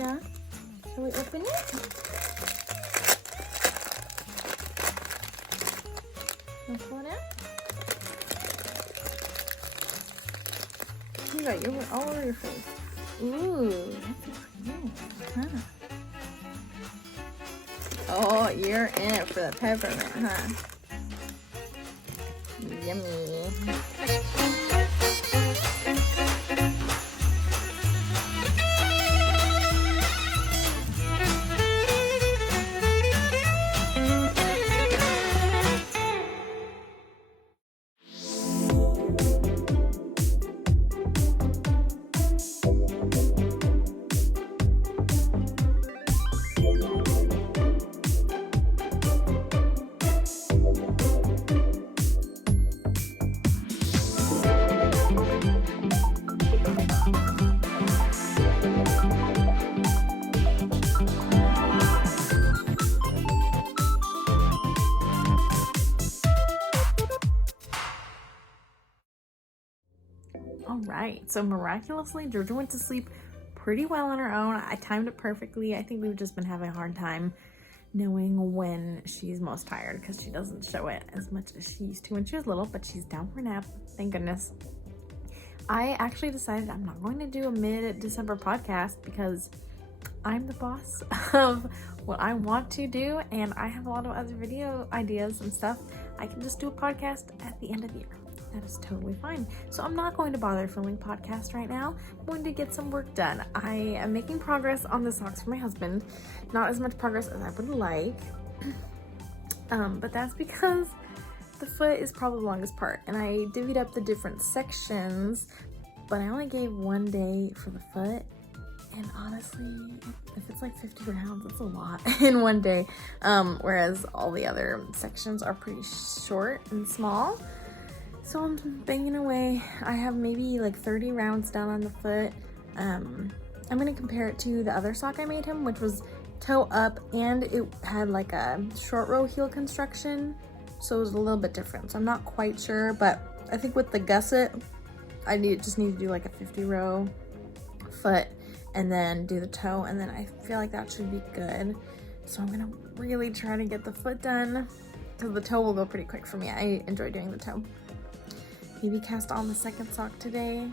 Yeah. Shall we open it? Let's pull it out. You got yogurt all over your face. Ooh, that's cute. Huh. Oh, you're in it for the peppermint, huh? Yummy. All right, so miraculously, Georgia went to sleep pretty well on her own. I timed it perfectly. I think we've just been having a hard time knowing when she's most tired because she doesn't show it as much as she used to when she was little, but she's down for a nap, thank goodness. I actually decided I'm not going to do a mid-December podcast because I'm the boss of what I want to do, and I have a lot of other video ideas and stuff. I can just do a podcast at the end of the year. That is totally fine. So I'm not going to bother filming podcasts right now. I'm going to get some work done. I am making progress on the socks for my husband. Not as much progress as I would like. But that's because the foot is probably the longest part. And I divvied up the different sections, but I only gave 1 day for the foot. And honestly, if it's like 50 rounds, that's a lot in 1 day. Whereas all the other sections are pretty short and small. So I'm banging away. I have maybe like 30 rounds done on the foot. I'm gonna compare it to the other sock I made him, which was toe up, and it had like a short row heel construction. So it was a little bit different. So I'm not quite sure, but I think with the gusset, I just need to do like a 50 row foot and then do the toe, and then I feel like that should be good. So I'm gonna really try to get the foot done because the toe will go pretty quick for me. I enjoy doing the toe. Maybe cast on the second sock today.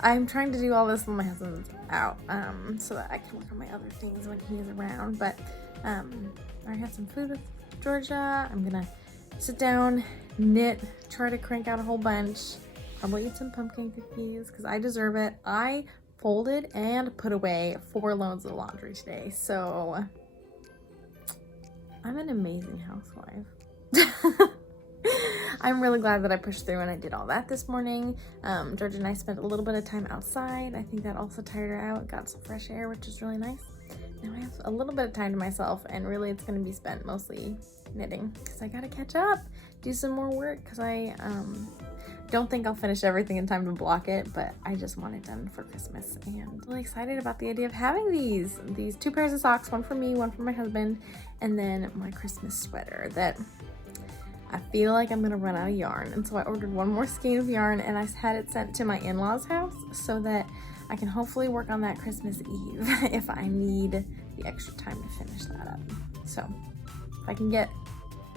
I'm trying to do all this when my husband's out, so that I can work on my other things when he is around. But I had some food with Georgia. I'm gonna sit down, knit, try to crank out a whole bunch. Probably eat some pumpkin cookies because I deserve it. I folded and put away 4 loads of laundry today, so I'm an amazing housewife. I'm really glad that I pushed through and I did all that this morning. Georgia and I spent a little bit of time outside. I think that also tired her out. Got some fresh air, which is really nice. Now I have a little bit of time to myself, and really it's going to be spent mostly knitting because I got to catch up, do some more work because I don't think I'll finish everything in time to block it, but I just want it done for Christmas, and I'm really excited about the idea of having these 2 pairs of socks, one for me, one for my husband, and then my Christmas sweater that I feel like I'm gonna run out of yarn, and so I ordered 1 more skein of yarn, and I had it sent to my in-laws house so that I can hopefully work on that Christmas Eve if I need the extra time to finish that up. So if I can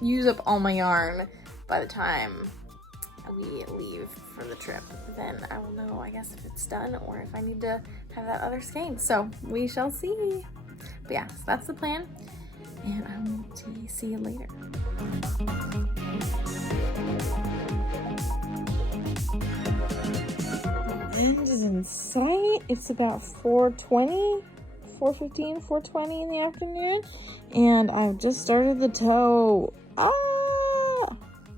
use up all my yarn by the time we leave for the trip, then I will know, I guess, if it's done or if I need to have that other skein. So we shall see. But yeah, so that's the plan, and I will see you later. End is in sight. It's about 4:20, 4:15, 4:20 in the afternoon, and I've just started the toe.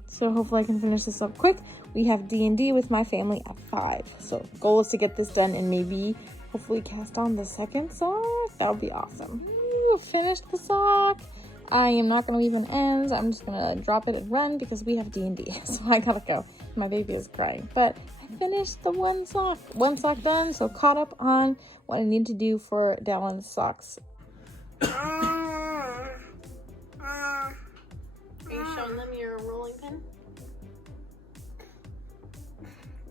So hopefully I can finish this up quick. We have D&D with my family at 5, so goal is to get this done and maybe hopefully cast on the second sock. That would be awesome. Ooh, finished the sock. I am not going to leave an ends. I'm just going to drop it and run because we have D&D, so I gotta go. My baby is crying, but I finished the 1 sock. 1 sock done, so caught up on what I need to do for Dallin's socks. Are you showing them your rolling pin?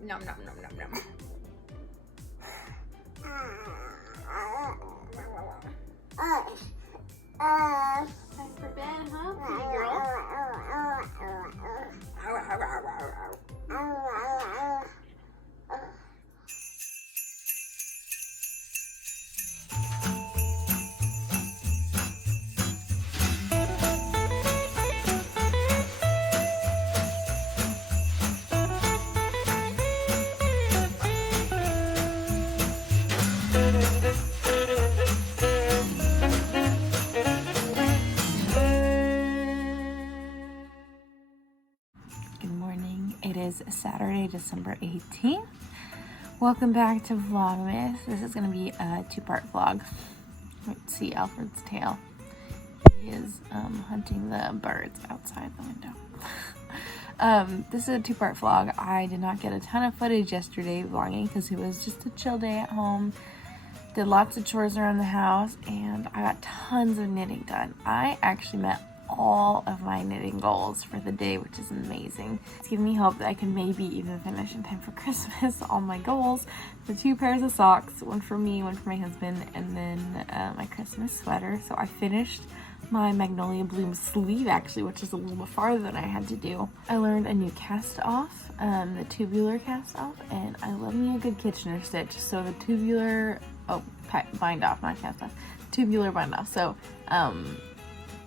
Nom nom nom nom nom. Time for bed, huh, pretty girl? It is Saturday, December 18th. Welcome back to Vlogmas. This is going to be a two-part vlog. Let's see Alfred's tail. He is hunting the birds outside the window. This is a two-part vlog. I did not get a ton of footage yesterday vlogging because it was just a chill day at home. Did lots of chores around the house and I got tons of knitting done. I actually met all of my knitting goals for the day, which is amazing. It's giving me hope that I can maybe even finish in time for Christmas. All my goals, the 2 pairs of socks, one for me, one for my husband, and then my Christmas sweater. So I finished my Magnolia Bloom sleeve actually, which is a little bit farther than I had to do. I learned a new cast off, the tubular cast off, and I love me a good Kitchener stitch. So the tubular, bind off, not cast off, tubular bind off. So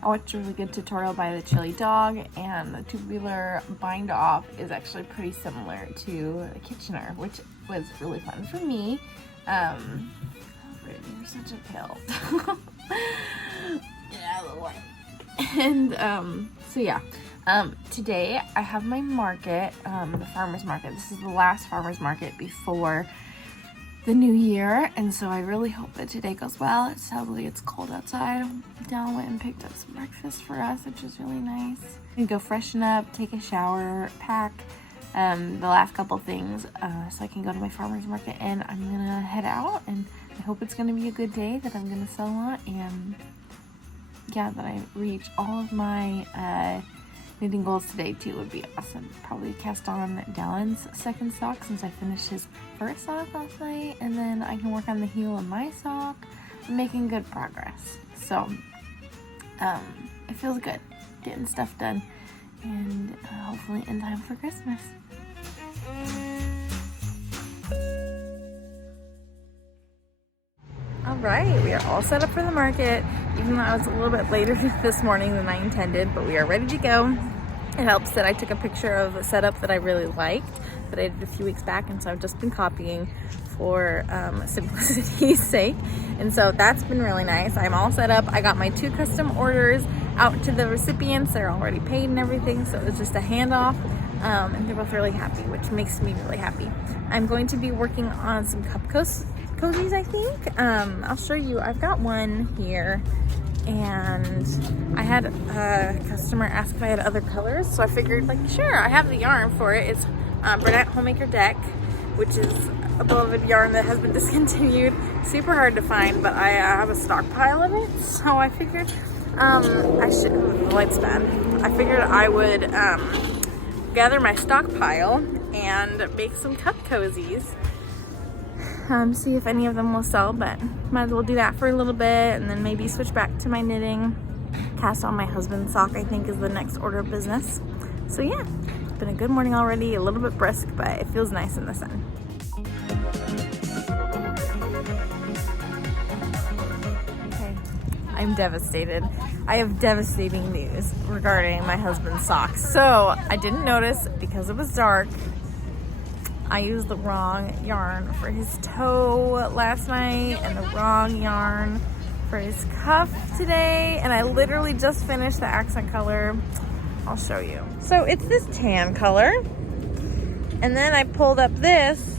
I watched a really good tutorial by the Chili Dog, and the tubular bind off is actually pretty similar to the Kitchener, which was really fun for me. Brittany, you're such a pill. Get out of the way. And so yeah, today I have my market, the farmer's market. This is the last farmer's market before the new year, and so I really hope that today goes well. Sadly, it's cold outside. Dal went and picked up some breakfast for us, which is really nice. I'm gonna go freshen up, take a shower, pack the last couple things so I can go to my farmer's market, and I'm gonna head out, and I hope it's gonna be a good day, that I'm gonna sell a lot, and yeah, that I reach all of my knitting goals today too would be awesome. Probably cast on Dallin's second sock since I finished his first sock last night, and then I can work on the heel of my sock. I'm making good progress, so it feels good getting stuff done, and hopefully in time for Christmas. All right, we are all set up for the market, even though I was a little bit later this morning than I intended, but we are ready to go. It helps that I took a picture of a setup that I really liked, that I did a few weeks back, and so I've just been copying for simplicity's sake, and so that's been really nice. I'm all set up. I got my 2 custom orders out to the recipients. They're already paid and everything, so it was just a handoff, and they're both really happy, which makes me really happy. I'm going to be working on some cup cozies, I think. I'll show you. I've got one here, and I had a customer ask if I had other colors, so I figured, like, sure, I have the yarn for it. It's Bernat Homemaker Deck, which is a beloved yarn that has been discontinued. Super hard to find, but I have a stockpile of it, so I figured the light's bad. I figured I would gather my stockpile and make some cup cozies. See if any of them will sell, but might as well do that for a little bit and then maybe switch back to my knitting. Cast on my husband's sock, I think, is the next order of business. So yeah, it's been a good morning already, a little bit brisk, but it feels nice in the sun. Okay, I'm devastated. I have devastating news regarding my husband's socks. So I didn't notice because it was dark. I used the wrong yarn for his toe last night and the wrong yarn for his cuff today, and I literally just finished the accent color. I'll show you. So it's this tan color, and then I pulled up this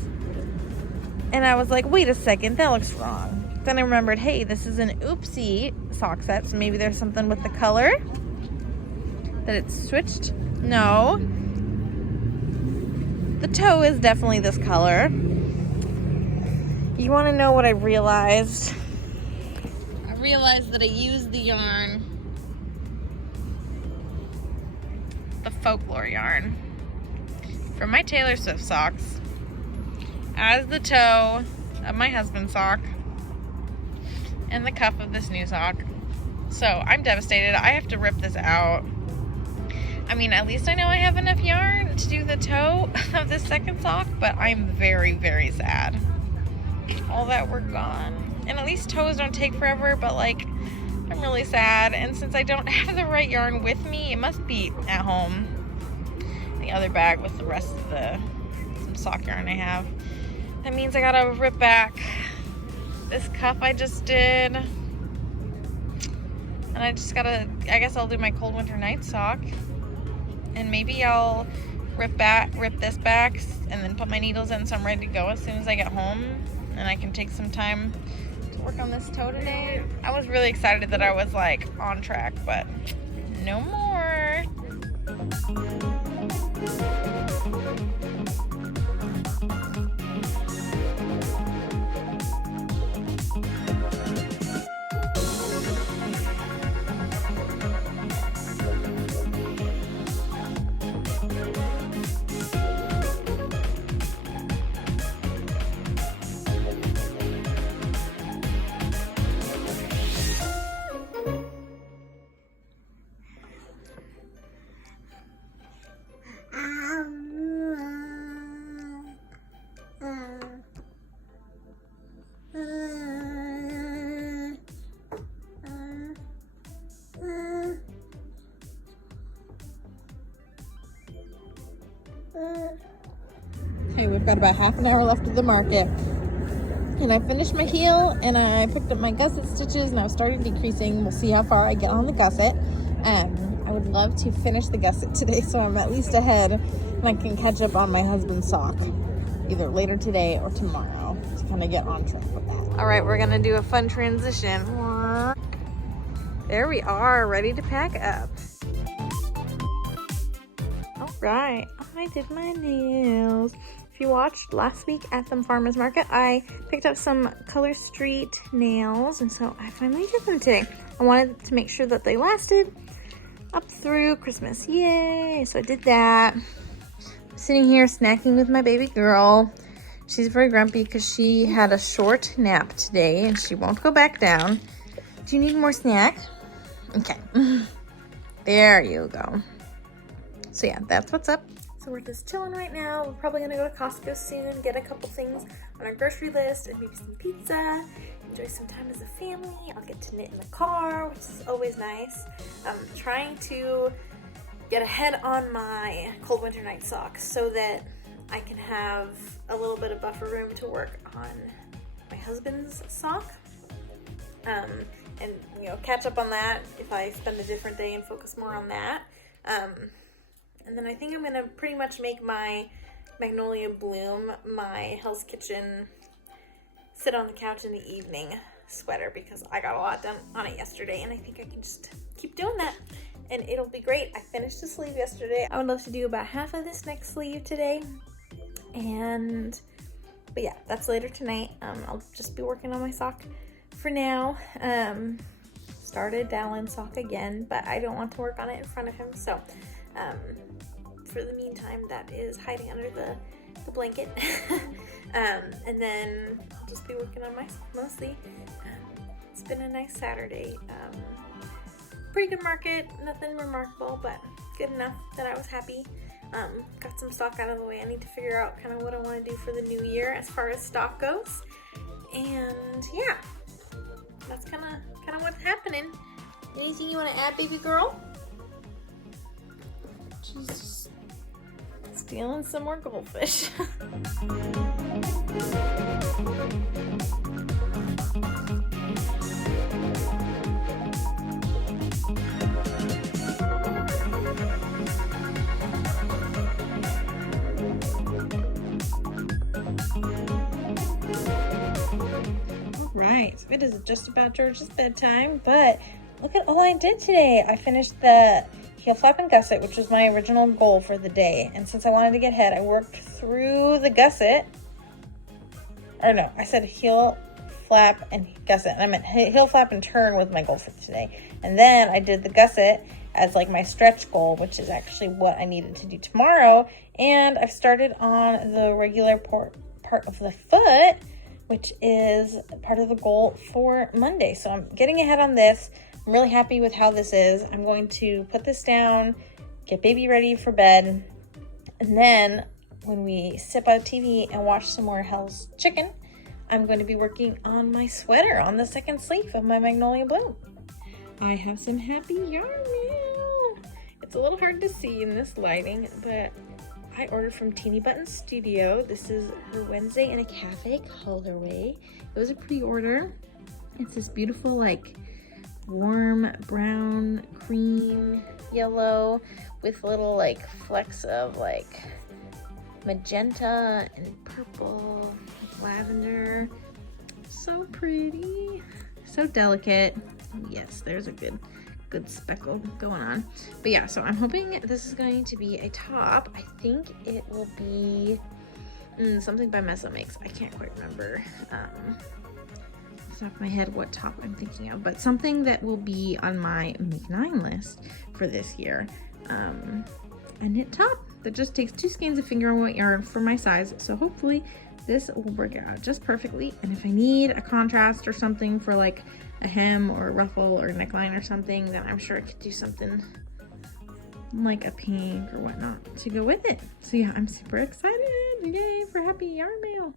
and I was like, wait a second, that looks wrong. Then I remembered, hey, this is an oopsie sock set, so maybe there's something with the color that it's switched. No. The toe is definitely this color. You want to know what I realized? I realized that I used the yarn, the Folklore yarn, from my Taylor Swift socks as the toe of my husband's sock. and the cuff of this new sock. So I'm devastated. I have to rip this out. I mean, at least I know I have enough yarn to do the toe of this second sock, but I'm very, very sad. All that work gone. And at least toes don't take forever, but like, I'm really sad. And since I don't have the right yarn with me, it must be at home. The other bag with the rest of some sock yarn I have. That means I gotta rip back this cuff I just did. And I just gotta, I guess I'll do my cold winter night sock. And maybe I'll rip this back and then put my needles in so I'm ready to go as soon as I get home. And I can take some time to work on this toe today. I was really excited that I was like on track, but no more. Okay, we've got about half an hour left of the market. And I finished my heel and I picked up my gusset stitches and I was starting decreasing. We'll see how far I get on the gusset. I would love to finish the gusset today so I'm at least ahead and I can catch up on my husband's sock either later today or tomorrow to kind of get on track with that. All right, we're gonna do a fun transition. There we are, ready to pack up. All right, I did my nails. If you watched last week at the farmer's market, I picked up some Color Street nails, and so I finally did them today. I wanted to make sure that they lasted up through Christmas. Yay! So I did that. I'm sitting here snacking with my baby girl. She's very grumpy because she had a short nap today and she won't go back down. Do you need more snack? Okay. There you go. So yeah, that's what's up. So we're just chilling right now. We're probably gonna go to Costco soon, get a couple things on our grocery list and maybe some pizza, enjoy some time as a family. I'll get to knit in the car, which is always nice. I'm trying to get ahead on my cold winter night socks so that I can have a little bit of buffer room to work on my husband's sock. And you know, catch up on that if I spend a different day and focus more on that. And then I think I'm gonna pretty much make my Magnolia Bloom, my Hell's Kitchen sit on the couch in the evening sweater because I got a lot done on it yesterday and I think I can just keep doing that and it'll be great. I finished the sleeve yesterday. I would love to do about half of this next sleeve today. But yeah, that's later tonight. I'll just be working on my sock for now. Started Dallin's sock again, but I don't want to work on it in front of him, so for the meantime, that is hiding under the blanket. And then I'll just be working on my sock mostly. It's been a nice Saturday. Pretty good market, nothing remarkable, but good enough that I was happy. Got some stock out of the way. I need to figure out kind of what I want to do for the new year as far as stock goes. And yeah, that's kind of what's happening. Anything you want to add, baby girl? She's stealing some more goldfish. Alright, it is just about George's bedtime, but look at all I did today. I finished the heel flap and gusset, which was my original goal for the day. And since I wanted to get ahead, I worked through the gusset. Or no, I said heel flap and gusset. I meant heel flap and turn was my goal for today. And then I did the gusset as like my stretch goal, which is actually what I needed to do tomorrow. And I've started on the regular part of the foot. which is part of the goal for Monday. So I'm getting ahead on this. I'm really happy with how this is. I'm going to put this down, get baby ready for bed, and then when we sit by the TV and watch some more Hell's Chicken, I'm going to be working on my sweater on the second sleeve of my Magnolia Blue. I have some happy yarn mail. It's a little hard to see in this lighting, but I ordered from Teeny Button Studio. This is her Wednesday in a Cafe colorway. It was a pre-order. It's this beautiful, like, warm brown, cream, yellow with little, like, flecks of, like, magenta and purple, lavender. So pretty, so delicate. Yes, there's a good speckle going on. But yeah, so I'm hoping this is going to be a top. I think it will be something by Mesa Makes. I can't quite remember off the top of my head what top I'm thinking of, but something that will be on my Make 9 list for this year. A knit top that just takes 2 skeins of finger weight yarn for my size. So hopefully this will work out just perfectly. And if I need a contrast or something for like a hem or a ruffle or a neckline or something, then I'm sure I could do something like a pink or whatnot to go with it. So yeah, I'm super excited. Yay for happy yarn mail.